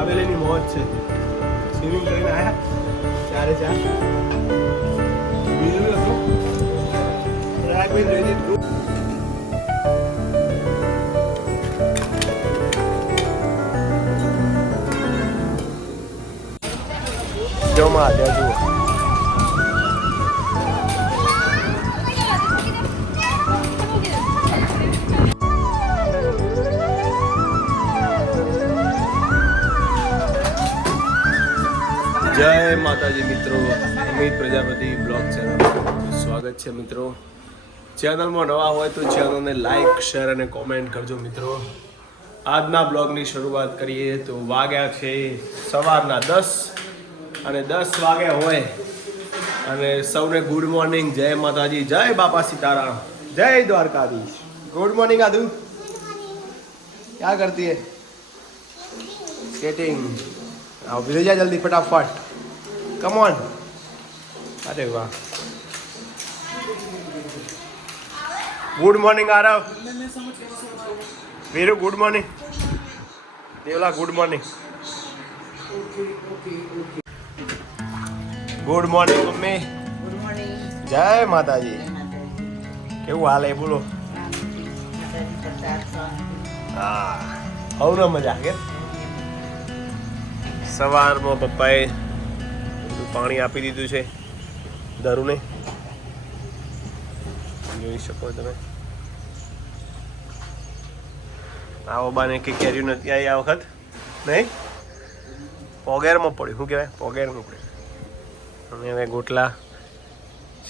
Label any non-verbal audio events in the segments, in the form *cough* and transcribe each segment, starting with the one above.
ટ્રાવેલિંગની મોજ છે. સ્વિમિંગ કરીને આવ્યા ચારે ચાર. બીજું હતું પ્રયાગભાઈ ત્રીજી ગ્રુપ જુઓ. જય માતાજી મિત્રો અમિત પ્રજાપતિ બ્લોગ ચેનલ સ્વાગત છે મિત્રો ચેનલમાં નવા હોય તો ચેનલને લાઈક શેર અને કોમેન્ટ કરજો મિત્રો આજના બ્લોગની શરૂઆત કરીએ તો વાગ્યા છે સવારના દસ અને દસ વાગ્યા હોય અને સૌને ગુડ મોર્નિંગ જય માતાજી જય બાપા સીતારામ જય દ્વારકાધીશ ગુડ મોર્નિંગ આદુ क्या करती है स्केटिंग आओ भेज जा जल्दी फटाफट કમ ઓન અરે વાહ. Good morning Aarav Veeru good morning Devla good morning good morning mummy જય માતાજી કેવું એ બોલો. હા હવરો મજા કે સવારમાં પપ્પાએ પાણી આપી દીધું છે ધરુને જોઈ શકો તમે. આ ઓબાને કે કેર્યું નથી આવી આ વખત? નહીં? પોગેરમાં પડ્યું. શું કહેવાય? પોગેરમાં પડ્યું. અને હવે ગોટલા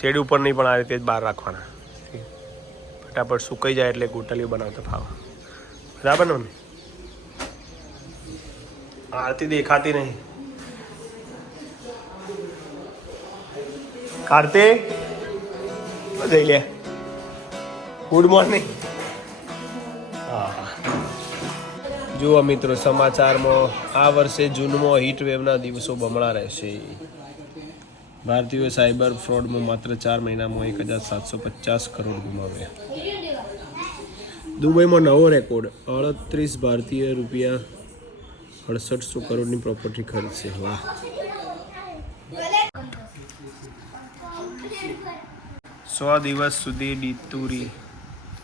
શેડ ઉપર નહીં પણ આ રીતે જ બહાર રાખવાના. ફટાફટ સુકાઈ જાય એટલે ગોટલીઓ બનાવતા ફાવા. બરાબર ને આરતી દેખાતી નહીં. કાર્તિક જઈ લે. ગુડ મોર્નિંગ જુઓ મિત્રો, સમાચારમાં આ વર્ષે જૂનમાં હીટ વેવના દિવસો બમણા રહેશે. ભારતીય સાયબર ફ્રોડમાં માત્ર ચાર મહિનામાં એક હજાર સાતસો પચાસ કરોડ ગુમાવ્યા. દુબઈમાં નવો રેકોર્ડ અડત્રીસ ભારતીય રૂપિયા અડસઠસો કરોડની પ્રોપર્ટી ખરીદશે. વાહ. સો દિવસ સુધી ડિતુરી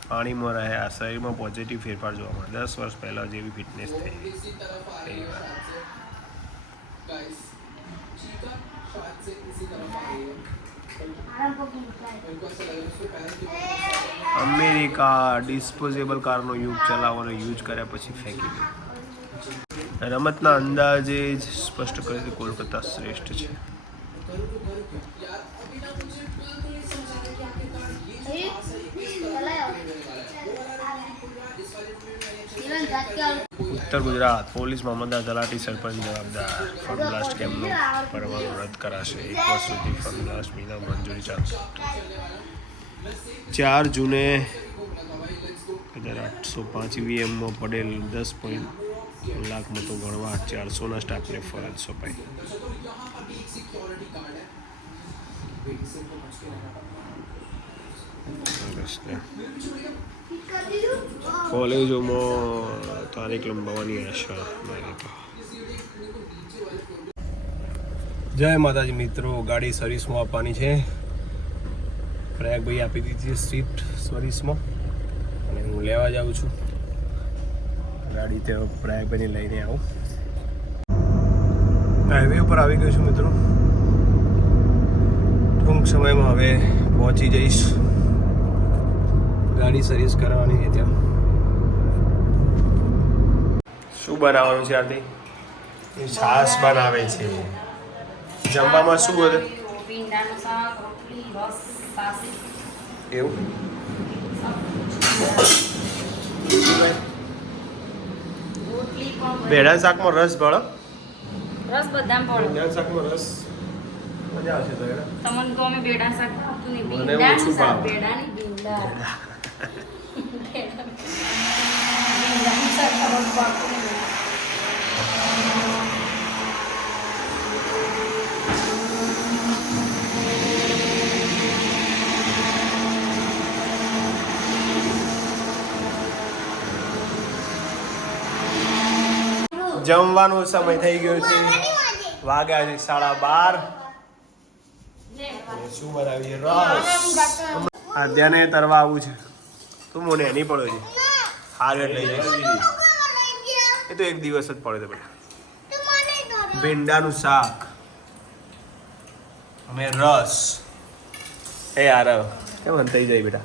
પાણીમાં રહ્યા શરીરમાં પોઝિટિવ ફેરફાર જોવા મળે. દસ વર્ષ પહેલાં જેવી ફિટનેસ થઈ. ગઈ અમેરિકા ડિસ્પોઝેબલ કારનો યુગ ચલાવવાનો યુઝ કર્યા પછી ફેંકી દો. રમતના અંદાજે જ સ્પષ્ટ કરે છે કોલકાતા શ્રેષ્ઠ છે. ઉત્તર ગુજરાત, પોલીસ મામલતદાર તલાટી સરપંચ જવાબદાર. ફન બ્લાસ્ટ કેમ્પનું પરવાનો રદ કરાશે. એક વર્ષ સુધી ફન બ્લાસ્ટ વિના મંજૂરી ચાલશે. ચાર જૂને હજાર આઠસો પાંચ વીએમમાં પડેલ દસ પોઈન્ટ લાખ મતો ગણવા ચારસોના સ્ટાફને ફરજ સોંપાઈ. કોલેજોમાં તારીખ લંબાવવાની આશા મારે તો જય માતાજી મિત્રો ગાડી સર્વિસમાં આપવાની છે. પ્રયાગભાઈ આપી દીધી છે સ્વિફ્ટ સર્વિસમાં. અને હું લેવા જાઉં છું. ગાડી તે પ્રયાગભાઈને લઈને આવું. હાઈવે ઉપર આવી ગયો છું મિત્રો. ટૂંક સમયમાં હવે પહોંચી જઈશ. ગાડી સર્વિસ કરાવવાની છે ત્યાં શું બનાવવાનું છે આરતી? એ છાશ બનાવે છે. જમવામાં શું સાસ એવું? ભેડા શાકમાં રસ ભળો? રસ બધામાં પડો ભેડા શાકમાં રસ. મજા આવશે તમને તો અમે બેડા શાક મને ઓછું. બેડાની ભીંડા. જમવાનો સમય થઈ ગયો છે. વાગ્યા છે સાડા બાર. શું બનાવીએ? રસ. ધ્યાને તરવા આવું છે. તું મને એની પડ્યો છે. હાર લઈ જઈશ એ તો એક દિવસ જ પડ્યો તો બેટા. ભીંડાનું શાક. અમે રસ. એ આર કેમ અંતાઈ જાય બેટા.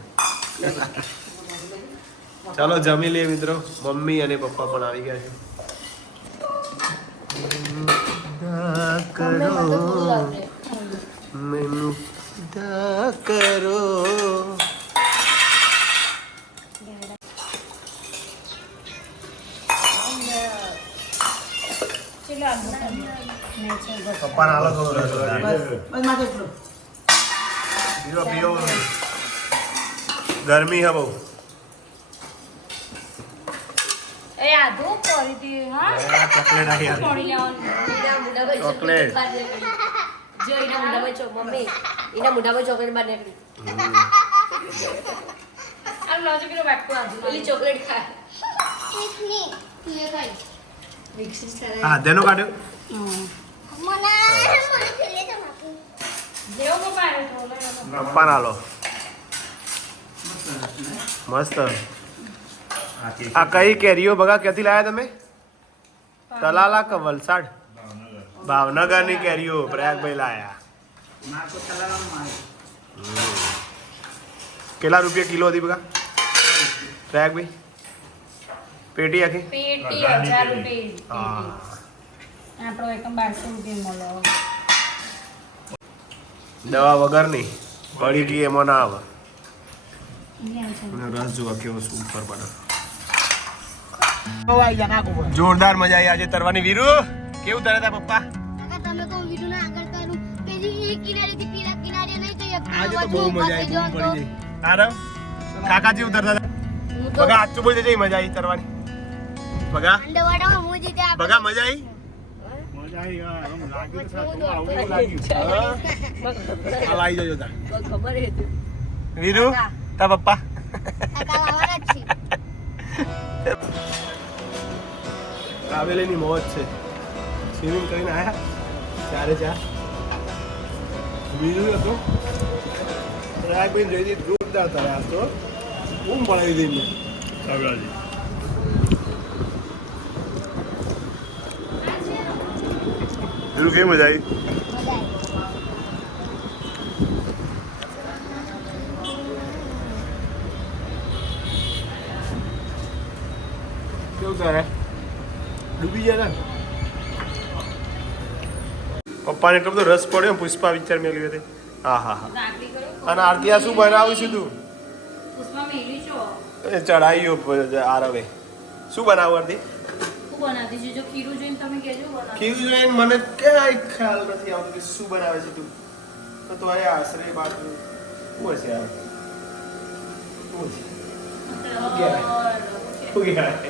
ચાલો જમી લઈએ મિત્રો. મમ્મી અને પપ્પા પણ આવી ગયા છે. મેનુ કરો પપ્પાને હાલો થોડો પીવો પીવો ગરમી હે બહુ. એ આધુ કરી દી હા? આ ચોકલેટ ચોકલેટ જો એના મોઢામાં ચો એના મોઢામાં ચોકલેટ ખાય. હા તેનો કાઢ્યો. લો પપ્પાને હાલો મસ્ત. આ કઈ કેરીઓ બગા ક્યાંથી લાયા તમે? તલાલા કે વલસાડ? ભાવનગરની કેરીઓ પ્રયાગભાઈ લાયા. કેટલા રૂપિયા કિલો હતી બગા પ્રયાગભાઈ? પેટી આખી? પેટી હજાર રૂપિયા હા. આપણો એકમ બારસો રૂપિયા મળો દવા વગરની પડી ગઈ એમાં ના આવે. રસ જોવા કેવો સુપર બને જોરદાર મજા આવી આજે તરવાની. વીરુ કેવું તરે તા પપ્પા. આજે તો બહુ મજા આવી જાઓ પડી જઈ આરવ કાકાજી ઉતરતા હતા બગા આચું બોલ જઈ મજા આવી તરવાની. બગા બગા મજા આવી હાલ આવી જજો તા. ખબર હતી વીરુ તા પપ્પા. આ. કાવેલીની મોજ છે. સ્વિમિંગ કરીને આયા? ચારે ચાર. બીજું હતો રાગભાઈ જયદીપ જોરદાર તારે આજ તો. ઊંઘ પડાવી દઈ મેં બીજું કેવી મજા આવી કેવું કરે ડૂબી ગયા ને? પપ્પાને એટલો બધો રસ પડ્યો પુષ્પા પિક્ચર મેળવી હતી હા હા હા. અને આરતી આ શું બનાવ્યું છું તું? પુષ્પા એ ચડાવ્યો આરવે. શું બનાવું આરતી? શું બનાવતી જો ખીરું જોઈને તમે કહેજો બનાવ કીધું જોઈને મને ક્યાંય ખ્યાલ નથી આવતો કે શું બનાવે છે તું. તો તો અરે આશરે બાદ શું હશે યાર શું હશે? શું કહેવાય કે.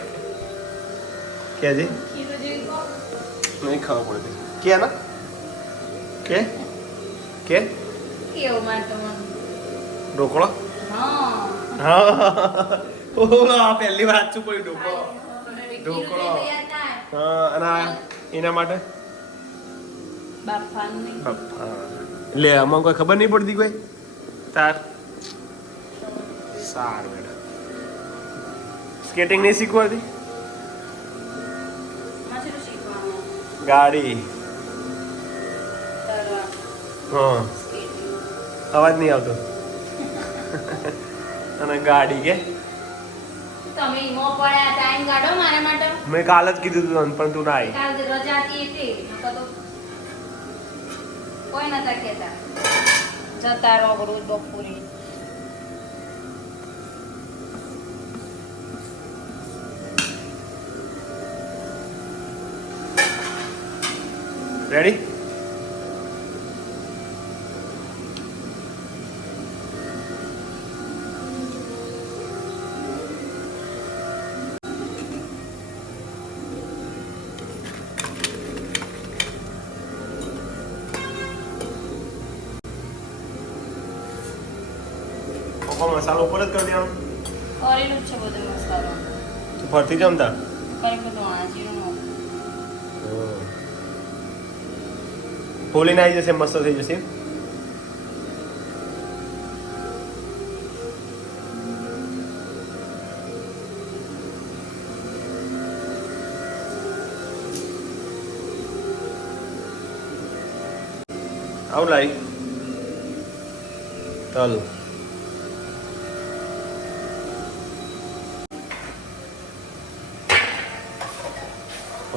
નહીં ખાવા પડે કે ના? કે? કે? કેવું મારે તમારું? ઢોકળો? હા. હા. પહેલી વાર સાચું કોઈ ઢોકળો. ઢોકળો. અને આ એના માટે? લે આમાં કોઈ ખબર નહીં પડતી કોઈ? તાર. સારું મેડમ સ્કેટિંગ નહીં શીખવાતી? ગાડી. હા. અવાજ નહીં આવતો. *laughs* અને ગાડી કે? તમે ઈમો પડ્યા ટાઈમ કાઢો મારા માટે. મેં કાલ જ કીધું તું પણ તું ના આવી કાલ રજા હતી એટલે. તો કોઈ નતા કહેતા. જતા રહો રોજ બપોરે. રેડી પપ્પા મસાલો ઉપર જ કરી દેવાનો. કરેલું છે બધો મસાલો તો ફરતી જમતા? ફોલીને આવી જશે મસ્ત થઈ જશે આવું લાઈ તલ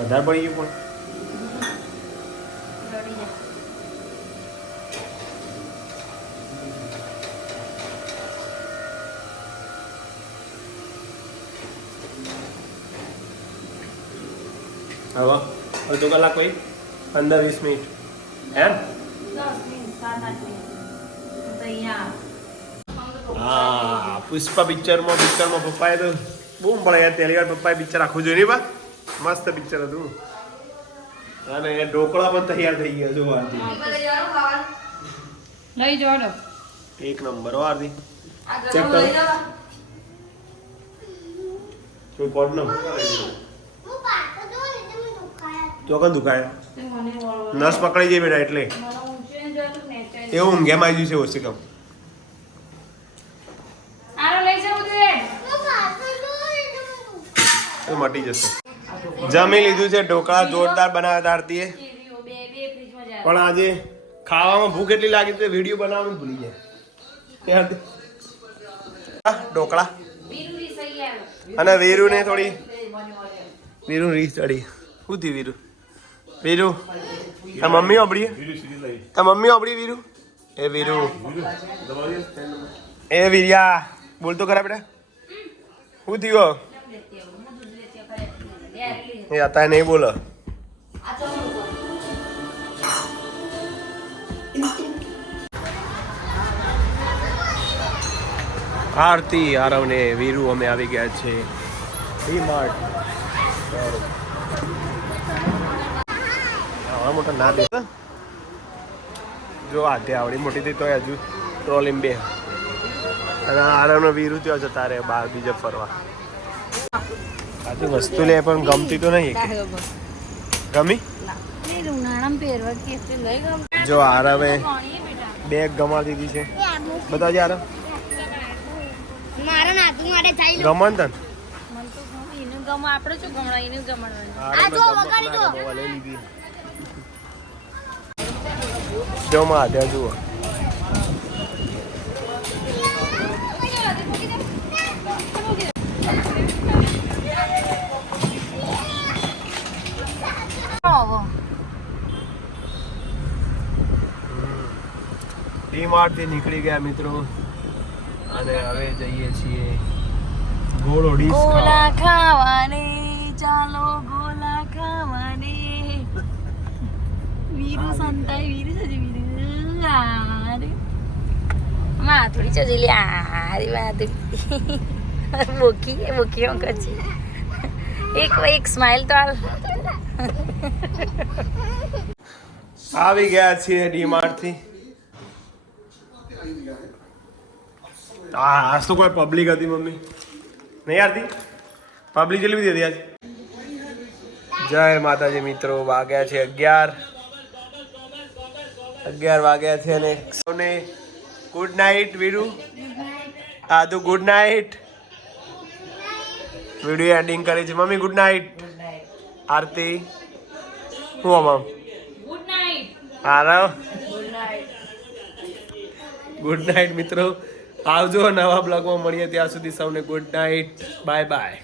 વધારે પડી ગયું પણ હવે અડધો કલાક પછી પંદર વીસ મિનિટ. એમ? હા, પુષ્પા પિક્ચરમાં પિક્ચરમાં પપ્પાએ તો બૂમ પડે યાર પેલી વાર પપ્પાએ પિક્ચર આખું જોયું નહીં, બા? મસ્ત પિક્ચર હતું. અને ઢોકળા પણ તૈયાર થઈ ગયા જો આરતી લઈ જોડો એક નંબર આરતી Check કરો. લઈ કોડ ન હું પાટો દો ને? તમે દુખાયા ચોકન દુખાય? નસ પકડી જાય બેટા એટલે. મને ઊંચું જતું એવું ઊંઘેમાં આવી ગયું છે ઓછી કમ. મટી જશે. જમી લીધું છે, ઢોકળા જોરદાર બનાવ્યા આરતીએ. પણ આજે ખાવામાં ભૂખ એટલી લાગી તો વીડિયો બનાવવાનું ભૂલી. આ ઢોકળા. અને સહી ને થોડી વીરુ રીસ ચડી. શું થયું વીરુ? વીરુ, તાર મમ્મી ઓબડી તાર મમ્મી ઓબડી વીરુ? એ વીરુ. એ વીર્યા બોલતો ખરા બેટા. શું થયું લેતી આવું. હું દૂધ લેતી આવું. ખરેખર. લે, આ લીધી. એ અત્યારે નહીં બોલો. આરતી, આરવ ને વીરુ અમે આવી ગયા છે. મોટા ના દે જો આધે આવડી મોટી હતી તો હજુ ટ્રોલિંગ બે. અને આરવ ને વીરુ ત્યાં જતા રહે બહાર બીજે ફરવા. આથી વસ્તુ લે પણ ગમતી તો નહીં. ગમી? જો આરવે બેગ ગમાડી દીધી છે. નાતુ માટે ચાલી ગમન તન? મને તો ગમે એનું ગમ આપણે શું ગમણા એનું ગમણવાનું આરવને જો ગમક વગાડી ના દો. ગમવા લઈ લીધી જો માં ત્યાં જુઓ ડીમાર્ટથી નીકળી ગયા મિત્રો. અને હવે જઈએ છીએ ગોળો ડીશ ગોલા ખાવાને ચાલો ગોલા ખાવાને. વીરુ સંતાઈ વીરુ. સજી વીરુ. આરે માથુડી ચજી લે આરી માથુડી. બોકી એ બોકી એક એક સ્માઈલ તો આલ. આવી ગયા છીએ ડીમાર્ટથી હા આજ તો કોઈ પબ્લિક હતી મમ્મી? નહીં આરતી પબ્લિક જેટલી બધી હતી આજ. જય માતાજી મિત્રો વાગ્યા છે અગિયાર. અગિયાર વાગ્યા છે અને સૌને ગુડ નાઇટ વીરુ. આદુ ગુડ નાઇટ વીડિયો એન્ડિંગ કરી છે. Mummy good night Aarti. હું અમામ ગુડ નાઇટ ગુડ નાઇટ મિત્રો. આવજો નવા બ્લોગમાં મળીએ ત્યાં સુધી સૌને ગુડ નાઇટ બાય બાય